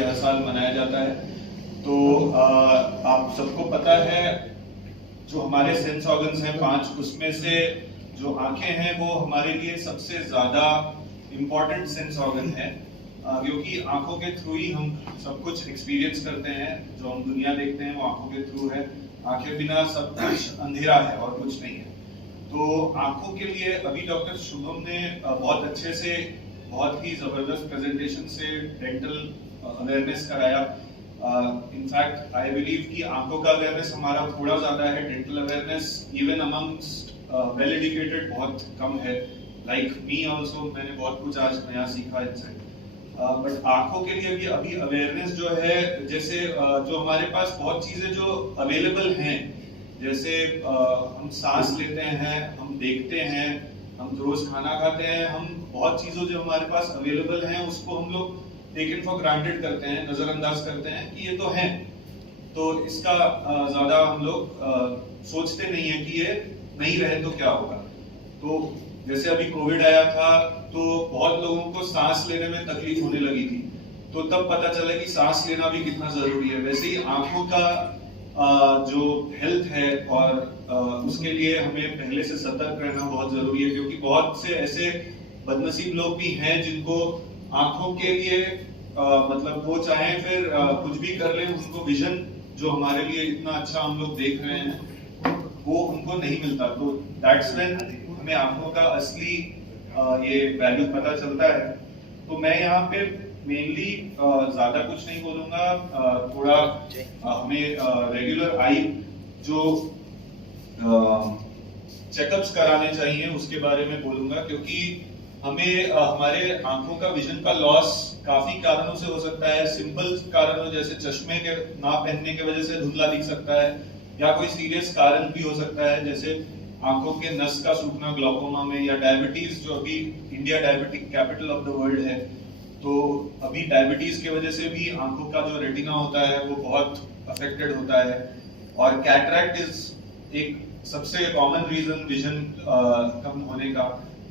हर साल मनाया जाता है। तो आप सबको पता है जो हमारे सेंस ऑर्गन्स हैं 5, उसमें से जो आंखें हैं वो हमारे लिए सबसे ज्यादा इम्पोर्टेंट सेंस ऑर्गन है, क्योंकि आंखों के थ्रू ही हम सब कुछ एक्सपीरियंस करते हैं। जो हम दुनिया देखते हैं वो आंखों के थ्रू है। आंखें बिना सब कुछ अंधेरा है और कुछ नहीं है। तो आंखों के लिए अभी डॉक्टर शुभम ने बहुत अच्छे से, बहुत ही जबरदस्त प्रेजेंटेशन से डेंटल अवेयरनेस कराया। इनफैक्ट आई बिलीव कि आंखों का अवेयरनेस हमारा थोड़ा ज्यादा है, dental awareness even amongst well educated बहुत कम है। लाइक मी आल्सो, मैंने बहुत कुछ आज नया सीखा इनसे। बट आंखों के लिए भी अभी अवेयरनेस जो है, जैसे जो हमारे पास बहुत चीजें जो अवेलेबल हैं, जैसे हम सांस लेते हैं, हम देखते हैं, हम रोज खाना खाते हैं, हम बहुत चीजों जो हमारे पास अवेलेबल हैं उसको हम लोग टेकन फॉर ग्रांटेड करते हैं, नजरअंदाज करते हैं कि ये तो है। तो इसका ज्यादा हम लोग सोचते नहीं है कि ये नहीं रहे तो क्या होगा। तो जैसे अभी कोविड आया था तो बहुत लोगों को सांस लेने में तकलीफ होने लगी थी, तो तब पता चला कि सांस लेना भी कितना जरूरी है। वैसे ही आंखों का जो हेल्थ है और उसके लिए हमें पहले से सतर्क रहना बहुत जरूरी है, क्योंकि बहुत से ऐसे बदनसीब लोग भी हैं जिनको आंखों के लिए मतलब वो चाहे फिर कुछ भी कर ले, उनको विजन जो हमारे लिए इतना अच्छा हम लोग देख रहे हैं वो उनको नहीं मिलता। तो दैट्स व्हेन हमें आंखों का असली ये वैल्यू पता चलता है। तो मैं यहाँ पे मेनली ज्यादा कुछ नहीं बोलूंगा, थोड़ा हमें रेगुलर आई जो चेकअप्स कराने चाहिए उसके बारे में बोलूंगा, क्योंकि हमें हमारे आंखों का विजन का लॉस काफी कारणों से हो सकता है। सिंपल कारणों जैसे चश्मे के ना पहनने की वजह से धुंधला दिख सकता है, या कोई सीरियस कारण भी हो सकता है जैसे आंखों के नस का सूखना ग्लाकोमा में, या डायबिटीज, जो अभी India diabetic capital of the world है। तो अभी डायबिटीज की वजह से भी आंखों का जो रेटिना होता है वो बहुत अफेक्टेड होता है। और कैटरैक्ट इज एक सबसे कॉमन रीजन विजन कम होने का।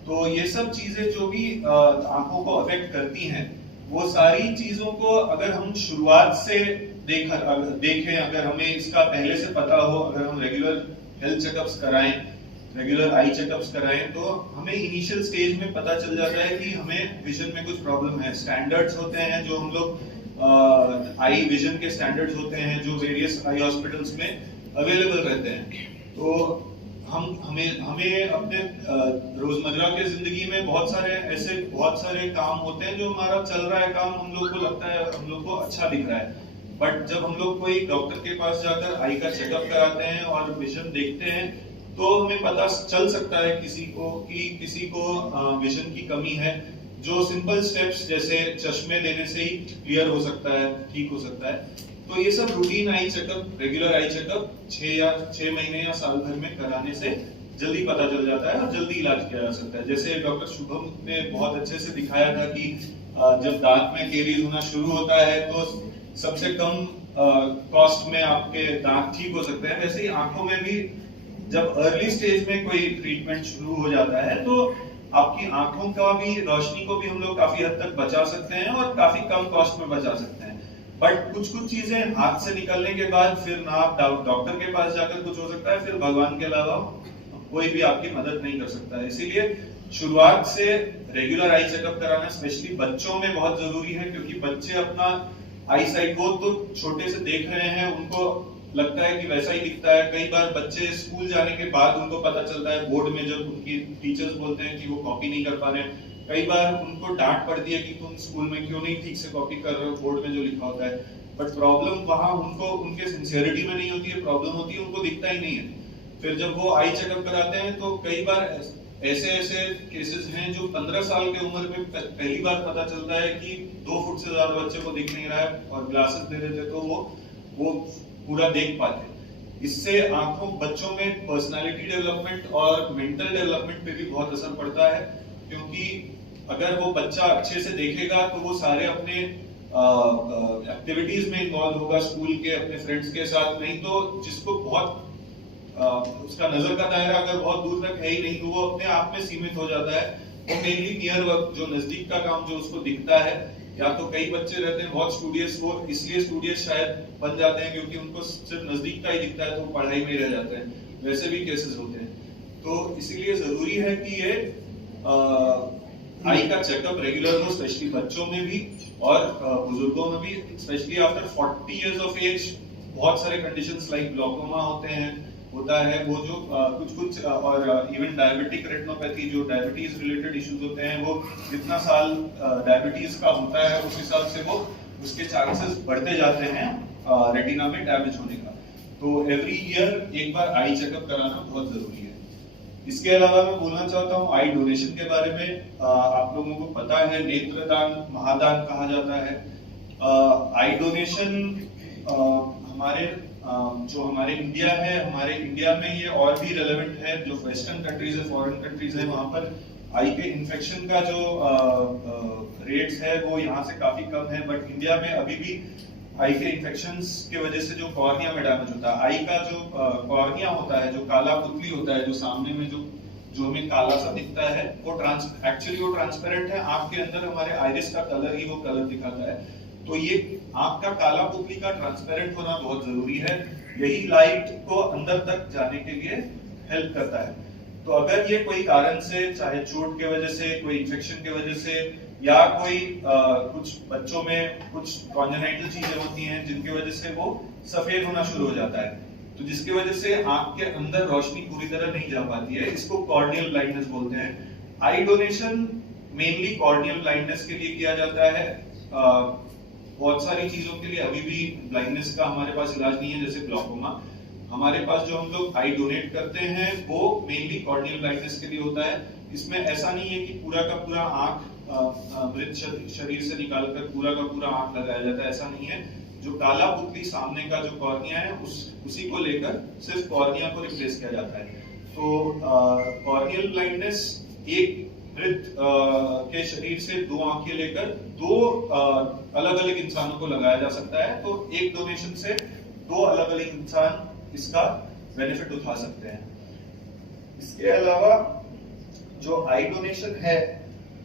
तो ये सब चीजें जो भी आंखों को अफेक्ट करती हैं, वो सारी चीजों को अगर हम शुरुआत से देखें, अगर हमें इसका पहले से पता हो, अगर हम रेगुलर हेल्थ चेकअप्स कराएं, रेगुलर आई चेकअप्स कराएं, तो हमें इनिशियल स्टेज में पता चल जाता है कि हमें विजन में कुछ प्रॉब्लम है। स्टैंडर्ड्स होते हैं जो हम लोग आई विजन के स्टैंडर्ड्स होते हैं जो वेरियस आई हॉस्पिटल्स में अवेलेबल रहते हैं। तो हमें अपने रोजमर्रा के जिंदगी में बहुत सारे काम होते हैं जो हमारा चल रहा है काम, हम लोग को लगता है हम लोग को अच्छा दिख रहा है। बट जब हम लोग कोई डॉक्टर के पास जाकर आई का चेकअप कराते हैं और विजन देखते हैं, तो हमें पता चल सकता है किसी को विजन की कमी है, जो सिंपल स्टेप्स जैसे चश्मे लेने से ही क्लियर हो सकता है, ठीक हो सकता है। तो ये सब routine eye checkup, regular eye checkup 6 महीने या साल भर में कराने से जल्दी पता चल जाता है और जल्दी इलाज किया जा सकता है। जैसे डॉक्टर शुभम ने बहुत अच्छे से दिखाया था कि जब दांत में केरीज होना शुरू होता है तो सबसे कम कॉस्ट में आपके दांत ठीक हो सकते हैं। वैसे ही आंखों में भी जब अर्ली स्टेज में कोई ट्रीटमेंट शुरू हो जाता है तो आपकी आंखों का भी, रोशनी को भी हम लोग काफी हद तक बचा सकते हैं और काफी कम कॉस्ट में बचा सकते हैं। बट कुछ चीजें हाथ से निकलने के बाद फिर ना आप डॉक्टर के पास जाकर कुछ हो सकता है, फिर भगवान के अलावा कोई भी आपकी मदद नहीं कर सकता है। इसीलिए शुरुआत से रेगुलर आई चेकअप कराना स्पेशली बच्चों में बहुत जरूरी है, क्योंकि बच्चे अपना आई साइट को तो छोटे से देख रहे हैं, उनको लगता है कि वैसा ही दिखता है। कई बार बच्चे स्कूल जाने के बाद उनको पता चलता है, बोर्ड में जब उनकी टीचर्स बोलते हैं कि वो कॉपी नहीं कर पा रहे हैं, कई बार उनको डांट पड़ती है कि तुम स्कूल में क्यों नहीं ठीक से कॉपी कर रहे हो बोर्ड में जो लिखा होता है। बट प्रॉब्लम वहां उनको उनके सिंसियरिटी में नहीं होती है, प्रॉब्लम होती है उनको दिखता ही नहीं है। फिर जब वो आई चेकअप कराते हैं तो कई बार ऐसे केसेस हैं जो 15 साल की उम्र में पहली बार पता चलता है कि 2 फुट से ज्यादा बच्चे को दिख नहीं रहा है, और ग्लासेस दे देते तो वो पूरा देख पाते। इससे आंखों बच्चों में पर्सनालिटी डेवलपमेंट और मेंटल डेवलपमेंट पे भी बहुत असर पड़ता है, क्योंकि अगर वो बच्चा अच्छे से देखेगा तो वो सारे अपने एक्टिविटीज में इन्वॉल्व होगा स्कूल के, अपने फ्रेंड्स के साथ। नहीं तो जिसको बहुत उसका नजर का दायरा अगर बहुत दूर तक है ही नहीं, तो वो अपने आप में सीमित हो जाता है। वो मेनली नियर वर्क, जो नजदीक का काम जो उसको दिखता है, या तो कई बच्चे रहते हैं बहुत स्टूडियस, वो इसलिए स्टूडियस शायद बन जाते हैं क्योंकि उनको सिर्फ नजदीक का ही दिखता है तो पढ़ाई में ही रह जाते हैं, वैसे भी केसेस होते हैं। तो इसीलिए जरूरी है कि ये आई का चेकअप रेगुलर हो, स्पेशली बच्चों में भी और बुजुर्गों में भी, specially after 40 years of age. बहुत सारे कंडीशंस लाइक ग्लूकोमा होता है वो जो कुछ और इवन डायबिटिक रेटिनोपैथी, जो डायबिटीज रिलेटेड इश्यूज होते हैं, वो जितना साल डायबिटीज का होता है उस हिसाब से वो उसके चांसेस बढ़ते जाते हैं रेटिना में डैमेज होने का। तो एवरी ईयर एक बार आई चेकअप कराना बहुत जरूरी है। इसके अलावा मैं बोलना चाहता हूँ आई डोनेशन के बारे में। आप लोगों को पता है नेत्रदान महादान कहा जाता है। आई डोनेशन हमारे इंडिया है, हमारे इंडिया में ये और भी रेलेवेंट है। जो वेस्टर्न कंट्रीज है, फॉरेन कंट्रीज है, वहां पर आई के इन्फेक्शन का जो रेट्स है वो यहाँ से काफी कम है, बट इंडिया में अभी भी आई के इन्फेक्शंस की वजह से जो कॉर्निया में डैमेज होता है, आई का जो कॉर्निया होता है, जो काला पुतली होता है, जो सामने में जो हमें काला सा दिखता है, वो एक्चुअली वो ट्रांसपेरेंट है। आंख के अंदर हमारे आइरिस का कलर ही वो कलर दिखाता है। तो ये आंख का काला पुतली का ट्रांसपेरेंट होना बहुत जरूरी है। यही लाइट को अंदर तक जाने के लिए हेल्प करता है। तो अगर ये कोई कारण से, चाहे चोट के वजह से, कोई इन्फेक्शन के वजह से, या कोई कुछ बच्चों में कुछ कॉन्जेनाइटल चीजें होती हैं जिनकी वजह से वो सफेद होना शुरू हो जाता है, तो जिसकी वजह से आंख के अंदर रोशनी पूरी तरह नहीं जा पाती है, इसको कॉर्नियल ब्लाइंडनेस बोलते हैं। आई डोनेशन मेनली कॉर्नियल ब्लाइंडनेस के लिए किया जाता है। बहुत सारी चीजों के लिए अभी भी ब्लाइंडनेस का हमारे पास इलाज नहीं है, जैसे ग्लूकोमा। हमारे पास जो हम लोग आई डोनेट करते हैं वो मेनली कॉर्नियल ब्लाइंडनेस के लिए होता है। इसमें ऐसा नहीं है कि पूरा का पूरा आंख मृत शरीर से निकालकर पूरा का पूरा आंख लगाया जाता है, ऐसा नहीं है। जो काला पुतली सामने का जो कॉर्निया है उसी को लेकर सिर्फ कॉर्निया को रिप्लेस किया जाता है। तो कॉर्नियल ब्लाइंडनेस एक मृत के शरीर से दो आंखें लेकर दो अलग अलग इंसानों को लगाया जा सकता है। तो एक डोनेशन से दो अलग अलग इंसान इसका बेनिफिट उठा सकते हैं। इसके अलावा जो आई डोनेशन है,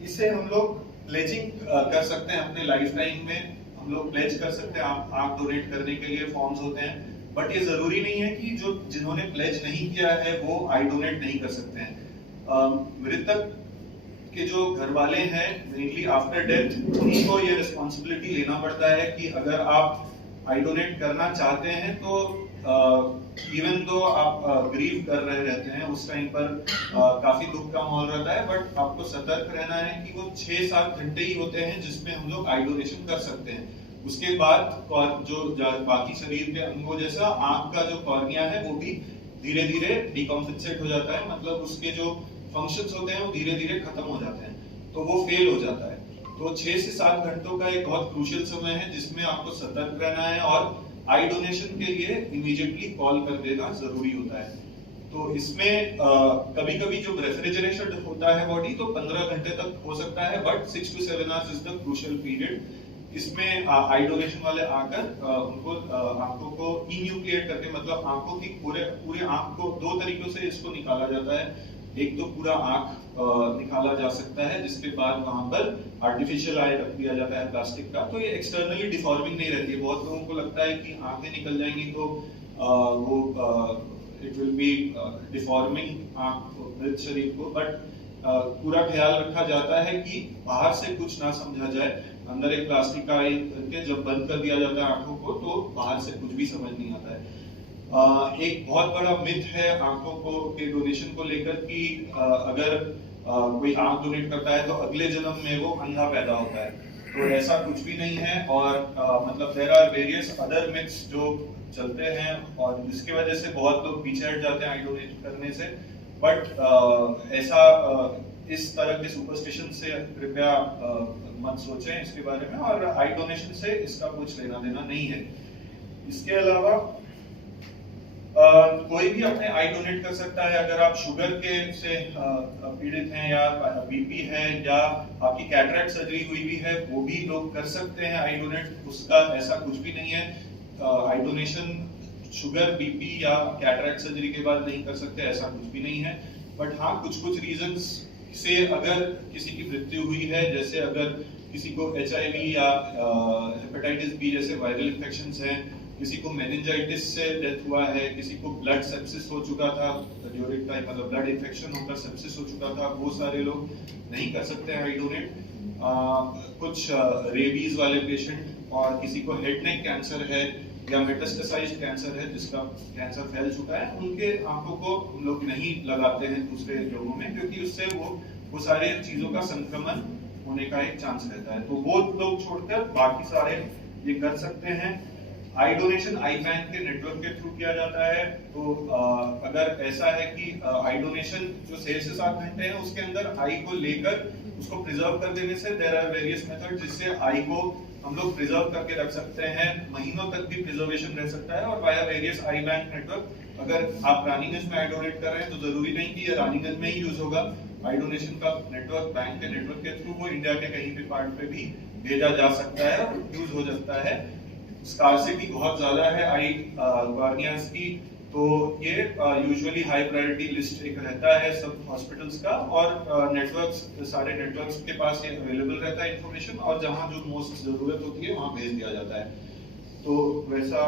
इसे हम लोग प्लेजिंग कर सकते हैं अपने लाइफ टाइम में। हम लोग प्लेज कर सकते हैं, आंख डोनेट करने के लिए फॉर्म्स होते हैं, बट ये जरूरी नहीं है कि जिन्होंने प्लेज नहीं किया है वो आई डोनेट नहीं कर सकते हैं। मृतक के जो घर वाले हैं, मेनली आफ्टर डेथ, उन्हीं को ये रिस्पॉन्सिबिलिटी लेना पड़ता है कि अगर आप आई डोनेट करना चाहते हैं तो इवन दो आप ग्रीव कर रहे रहते हैं, उस टाइम पर काफी दुख का माहौल रहता है, बट आपको सतर्क रहना है कि वो 6-7 घंटे ही होते हैं जिसमें हम लोग आई डोनेशन कर सकते हैं। उसके बाद जो बाकी शरीर के अंगों जैसा आंख का जो कॉर्निया है वो भी धीरे धीरे डिकम्पेंसेट हो जाता है, मतलब उसके जो फंक्शंस होते हैं वो धीरे धीरे खत्म हो जाते हैं, तो वो फेल हो जाता है। तो 6 से 7 घंटों का एक बहुत क्रूशियल समय है जिसमें आपको सतर्क रहना है और आई डोनेशन के लिए इमीडिएटली कॉल कर देना जरूरी होता है। तो इसमें कभी कभी जो रेफ्रिजरेशन होता है बॉडी, तो 15 घंटे तक हो सकता है, but 6 to 7 hours is the crucial period. इसमें आई डोनेशन वाले आकर उनको आंखों को इन्यूक्लिएट करके, मतलब आंखों की पूरे आंख को 2 तरीकों से इसको निकाला जाता है। एक तो पूरा आंख निकाला जा सकता है, जिसके बाद वहां पर आर्टिफिशियल आई रख दिया जाता है प्लास्टिक का, तो ये एक्सटर्नली डिफॉर्मिंग नहीं रहती है। बहुत लोगों को लगता है कि आंखें निकल जाएंगी तो वो इट विल बी डिफॉर्मिंग आंख मृत शरीर को, बट पूरा ख्याल रखा जाता है कि बाहर से कुछ ना समझा जाए। अंदर एक प्लास्टिक का आई करके जब बंद कर दिया जाता है आंखों को, तो बाहर से कुछ भी समझ नहीं आता है। एक बहुत बड़ा मिथ है आंखों को के डोनेशन को लेकर कि अगर कोई आंख डोनेट करता है तो अगले जन्म में वो अंधा पैदा होता है, तो ऐसा कुछ भी नहीं है। और मतलब there are various other myths जो चलते हैं और जिसकी वजह से बहुत लोग पीछे हट जाते हैं आई डोनेट करने से, बट ऐसा इस तरह के सुपरस्टिशन से कृपया मत सोचें इसके बारे में, और आई डोनेशन से इसका कुछ लेना देना नहीं है। इसके अलावा कोई भी अपने आई डोनेट कर सकता है। अगर आप शुगर के से पीड़ित हैं या बीपी है या आपकी कैटरेक्ट सर्जरी हुई भी है, वो भी लोग कर सकते हैं आई डोनेट। उसका ऐसा कुछ भी नहीं है। आई डोनेशन शुगर, बीपी या कैटरेक्ट सर्जरी के बाद नहीं कर सकते, ऐसा कुछ भी नहीं है। बट हाँ, कुछ रीजंस से अगर किसी की मृत्यु हुई है, जैसे अगर किसी को HIV या हेपेटाइटिस बी जैसे वायरल इन्फेक्शंस हैं, किसी को मेनिंजाइटिस से डेथ हुआ है, किसी को ब्लड सेप्सिस हो चुका था ड्यूरिंग टाइम, मतलब ब्लड इन्फेक्शन होकर सेप्सिस हो चुका था, वो सारे लोग नहीं कर सकते हैं आई डोनेट। कुछ रेबीज वाले पेशेंट और किसी को हेड नेक कैंसर है या मेटास्टेसाइज्ड कैंसर है जिसका कैंसर फैल चुका है, उनके आंखों को हम लोग नहीं लगाते हैं दूसरे लोगों में, क्योंकि उससे वो सारे चीजों का संक्रमण होने का एक चांस रहता है। तो वो लोग छोड़कर बाकी सारे ये कर सकते हैं। आई डोनेशन आई बैंक के नेटवर्क के थ्रू किया जाता है। तो अगर ऐसा है कि आई डोनेशन जो 6 से 7 घंटे है उसके अंदर आई को लेकर उसको प्रिजर्व कर देने से देयर आर वेरियस मेथड जिससे आई को हम लोग प्रिजर्व करके रख सकते हैं, महीनों तक भी प्रिजर्वेशन रह सकता है। और वाया वेरियस आई बैंक नेटवर्क, अगर आप रानीगंज में आई डोनेट कर रहे हैं तो जरूरी नहीं कि ये रानीगंज में ही यूज होगा। आई डोनेशन का नेटवर्क बैंक के नेटवर्क के थ्रू वो इंडिया के कहीं भी पार्ट पे भी भेजा जा सकता है और यूज हो सकता है। स्कार्सिटी बहुत ज्यादा है आई कॉर्नियाज की, तो ये यूजुअली हाई प्रायोरिटी लिस्ट एक रहता है सब हॉस्पिटल्स का, और नेटवर्क्स, सारे नेटवर्क्स के पास ये अवेलेबल रहता है इंफॉर्मेशन, और जहां जो मोस्ट जरूरत होती है वहां भेज दिया जाता है। तो वैसा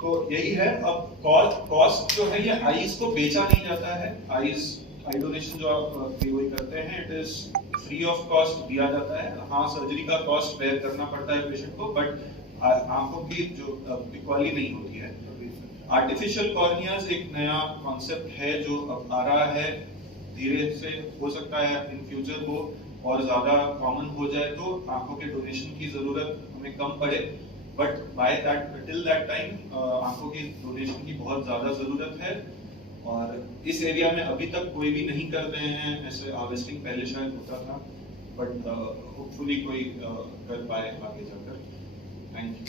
तो यही है। अब कॉस्ट जो है ये आईज को बेचा नहीं जाता है। आई डोनेशन जो आप पीओई करते हैं it is free of cost दिया जाता है। हाँ, सर्जरी का कॉस्ट बेयर करना पड़ता है पेशेंट को, बट आंखों की जो इक्वाली नहीं होती है। आर्टिफिशियल कॉर्नियाज एक नया कॉन्सेप्ट है जो अब आ रहा है, धीरे से हो सकता है इन फ्यूचर वो और ज्यादा कॉमन हो जाए तो आंखों के डोनेशन की जरूरत हमें कम पड़े, but by that till that time आंखों की डोनेशन की बहुत ज्यादा जरूरत है। और इस एरिया में अभी तक कोई भी नहीं कर रहे हैं, ऐसे हार्वेस्टिंग पहले शायद होता था, बट होपफुली कोई कर पाए आगे जाकर। Thank you.